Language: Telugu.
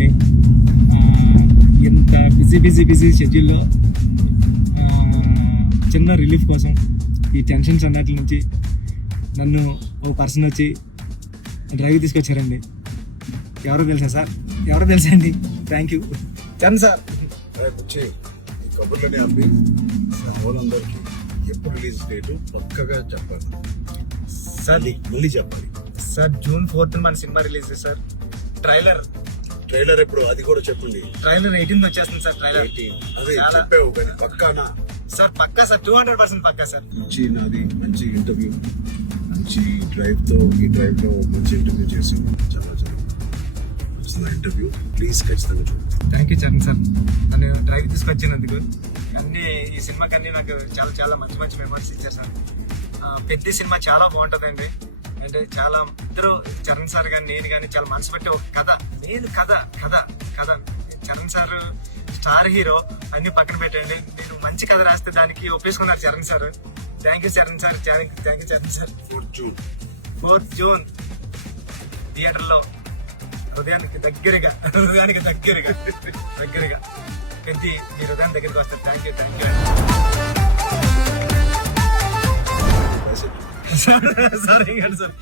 అండి. ఇంత బిజీ షెడ్యూల్లో చిన్న రిలీఫ్ కోసం ఈ టెన్షన్స్ అన్నట్ల నుంచి నన్ను ఒక పర్సన్ వచ్చి డ్రైవ్ తీసుకొచ్చారండి. ఎవరో తెలుసా అండి. Thank you Charan sir. వచ్చి ఈ కబుర్లని ఆపి వాళ్ళందరికీ ఎప్పుడు రిలీజ్ డేటు పక్కగా చెప్పాలి సార్. మళ్ళీ చెప్పాలి సార్ June 4th మన సినిమా రిలీజ్ సార్. ట్రైలర్ ఎప్పుడు అది కూడా చెప్పండి. ట్రైలర్ 18th వచ్చేస్తుంది సార్. ట్రైలర్ అదే చెప్పావు కానీ పక్కానా? సార్ పక్కా సార్, 200% పక్కా సార్. మంచి ఇంటర్వ్యూ, మంచి ఈ డ్రైవ్ లో మంచి ఇంటర్వ్యూ చేసి చాలా ఇంటర్వ్యూ ప్లీజ్ ఖచ్చితంగా చూడండి. థ్యాంక్ యూ చరణ్ సార్, నన్ను డ్రైవ్ తీసుకొచ్చినందుకు. అన్ని ఈ సినిమాకి అన్ని నాకు చాలా మంచి మెమరీస్ ఇచ్చారు సార్. పెద్ద సినిమా చాలా బాగుంటుందండి. అంటే చాలా ఇద్దరు చరణ్ సార్ కానీ నేను కానీ చాలా మనసు పెట్టి ఒక కథ చరణ్ సార్ స్టార్ హీరో అన్ని పక్కన పెట్టండి. నేను మంచి కథ రాస్తే దానికి ఒప్పేసుకున్నారు Charan sir. Thank you Charan sir. Thank you Charan sir. 4th June థియేటర్లో హృదయానికి దగ్గరగా పెద్ద మీ హృదయం దగ్గరికి వస్తారు. Thank you sir.